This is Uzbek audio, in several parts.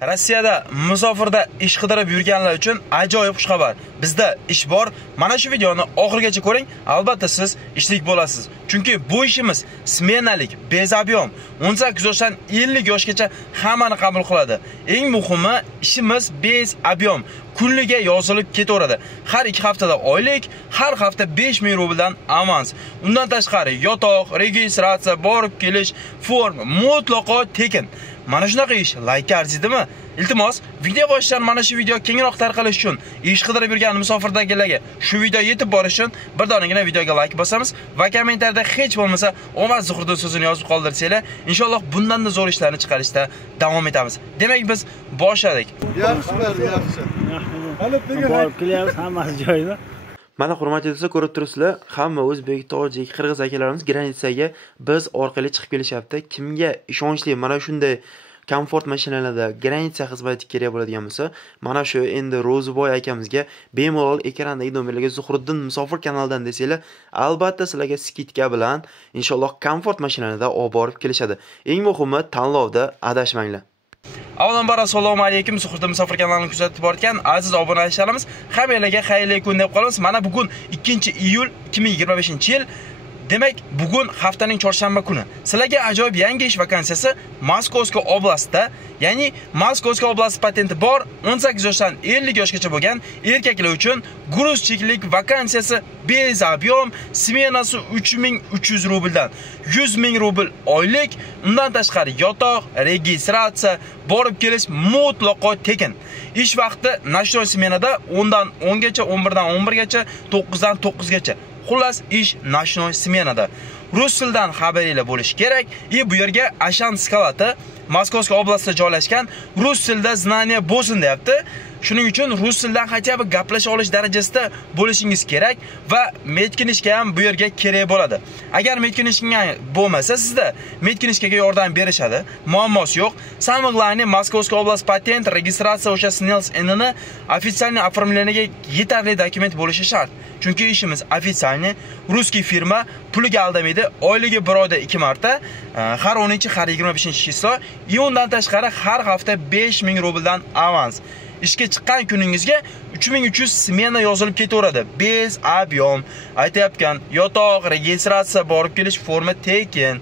Rossiyada musofirda ish qidirib yurganlar uchun ajoyib xushxabar. Bizda ish bor. Mana shu videoni oxirigacha ko'ring. Albatta siz ishlik bo'lasiz. Chunki bu ishimiz smenalik, bezabyom, 18 yoshdan 50 yoshgacha hammani qabul qiladi. Eng muhimi, ishimiz bezabyom. Kunliga yozilib ketaveradi. Har 2 haftada oylik, har hafta 5000 rubldan avans. Undan tashqari yotoq, registratsiya, borib kelish, form mutlaqo tekin. Mana shunaqa ish like arziydimi? Iltimos, video boshidan mana shu video kengroq tarqalish uchun ish qidirib yurgan musofirdagilarga shu video yetib borish uchun bir donagina videoga like bosamiz va kommentariyada hech bo'lmasa omad Zuhriddin so'zini yozib qoldirsanglar, inshaalloh bundan-da zo'r ishlarni chiqarishda davom etamiz. Demak, biz boshladik. Yaxshi. Borib kelyapmiz, hammasi joyida. Mana hurmatli do'stlar, ko'rib turibsizlar, hamma o'zbek, tojik, qirg'iz akalarimiz granitsaga biz orqali chiqib kelishyapti. Kimga ishonchli mana shunday komfort mashinalarda granitsa xizmati kerak bo'ladigan bo'lsa, mana shu endi Ro'ziboy akamizga bemalol ekrandagi nomerlarga Zuhriddin Musofir kanalidan desanglar, albatta sizlarga skidka bilan inshaalloh komfort mashinalarda olib borib kelishadi. Eng muhimi, tanlovda adashmanglar. Avvalambor assalomu alaykum, Zuhriddin Musofir kanalini kuzatib borgan aziz obunachilarimiz, hammalarga xayrli kun deb qolamiz. Mana bugun 2-iyul 2025-yil. Demak, bugun haftaning chorshanba kuni. Sizlarga ajoyib yangi ish vakansiyasi Moskovskiy oblastda, ya'ni Moskovskiy oblast patenti bor, 18 yoshdan 50 yoshgacha bo'lgan erkaklar uchun gruzchiklik vakansiyasi bezabyom, smenasi 3300 rubldan 100 ming rubl oylik, undan tashqari yotoq, registratsiya, borib kelish mutlaqo tekin. Ish vaqti nashnoy smenada 10 dan 10 gacha, 11 dan 11 gacha, 9 dan 9 gacha. Xullas, ish nashnoy smenada. Rus tilidan xabaringlar bo'lishi kerak. Bu yerga Ashan skalati Moskovskiy oblastida joylashgan, rus tilida znaniya bo'lsin deyapti. Shuning uchun rus tilidan хотя бы gaplasha olish darajasida bo'lishingiz kerak va medkinishka ham bu yerga kerak bo'ladi. Agar medkinishka bo'lmasa, sizda medkinishkaga yordam berishadi. Muammosi yo'q. Самое главное, Moskovskiy oblast patent, registratsiya o'sha SNILS N-ni официальный оформлениyaga yetarli dokument bo'lishi shart. Chunki ishimiz официальный, ruskiy firma, puliga aldamaydi. Oyligi bir oyda 2 marta, har 10-chi, har 25-chi число, undan tashqari har hafta 5000 rubldan avans. Ishga chiqqan kuningizga 3300 smena yozilib ketaveradi. Bezabyom, aytayotgan yotoq, registratsiya, borib kelish forma tekin.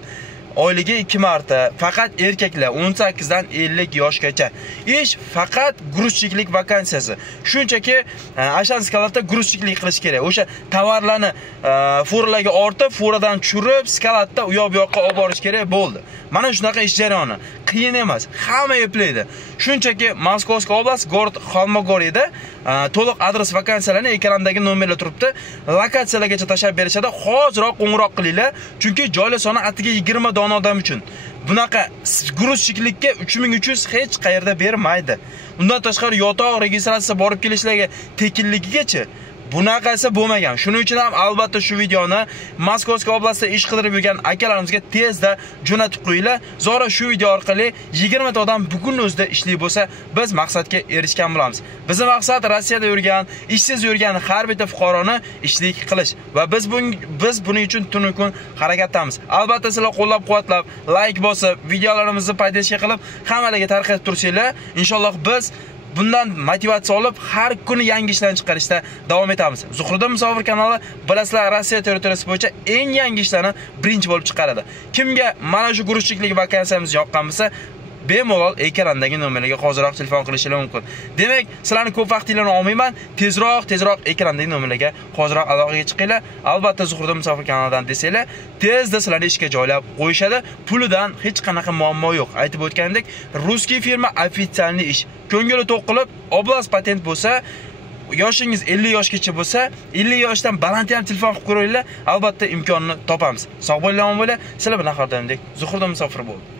Oyligi 2 marta, faqat erkaklar 18 dan 50 yoshgacha. Ish faqat gruzchiklik vakansiyasi. Shunchaki Ashan skalatda gruzchiklik qilish kerak. O'sha tovarlarni furalarga ortib, furadan tushirib, skalatda u yoq bu yoqqa olib borish kerak bo'ldi. Mana shunaqa ish jarayoni. Qiyin emas, hamma eplaydi. Shunchaki Moskovskiy oblast, город Холмогорiyda to'liq adres vakansiyalarni ekrandagi nomerlar turibdi. Lokatsiyalargacha tashab berishadi. Hoziroq qo'ng'iroq qilinglar, chunki joylar soni atiga 20 dona odam uchun. Bunaqa gruzchiklikka 3300 hech qayerda bermaydi. Undan tashqari yotoq, registratsiya, borib kelishlarga tekinligigacha bunaqasi bo'lmagan. Shuning uchun ham albatta shu videoni Moskovskiy oblastida ish qidirib yurgan akalarimizga tezda jo'natib qo'yinglar. Zora shu video orqali 20 ta odam bugun o'zida ishli bo'lsa, biz maqsadga erishgan bo'lamiz. Bizning maqsad Rossiyada yurgan, ishsiz yurgan har bitta fuqaroni ishlik qilish va biz buning uchun tun-u kun harakatdamiz. Albatta sizlar qo'llab-quvvatlab, like bosib, videolarimizni paydash qilib, hammalarga tarqatib tursanglar, inshaalloh biz bundan motivatsiya olib har kuni yangi ishlarni chiqarishda davom etamiz. Zuhriddin Musofir kanali bilasizlar, Rossiya territoriyasi bo'yicha eng yangi ishlarni birinchi bo'lib chiqaradi. Kimga mana shu gruzchiklik vakansiyamiz yoqqan bo'lsa, bemalol ekrandagi nomerlarga hoziroq telefon qilishingiz mumkin. Demak, sizlarni ko'p vaqtingizni olmayman. Tezroq ekrandagi nomerlarga hoziroq aloqaga chiqinglar. Albatta Zuhriddin Musofir kanalidan desanglar, tezda sizlarni ishga joylab qo'yishadi. Pulidan hech qanaqa muammo yo'q. Aytib o'tganimdek, ruskiy firma ofitsialniy ish. Ko'ngili to'q qilib, oblast patent bo'lsa, yoshingiz 50 yoshgacha bo'lsa, 50 yoshdan baland ham telefon qilib ko'ringlar, albatta imkonini topamiz. Sog' bo'linglar, omon bo'linglar. Sizlar bilan har doimdek Zuhriddin Musofir bo'ldi.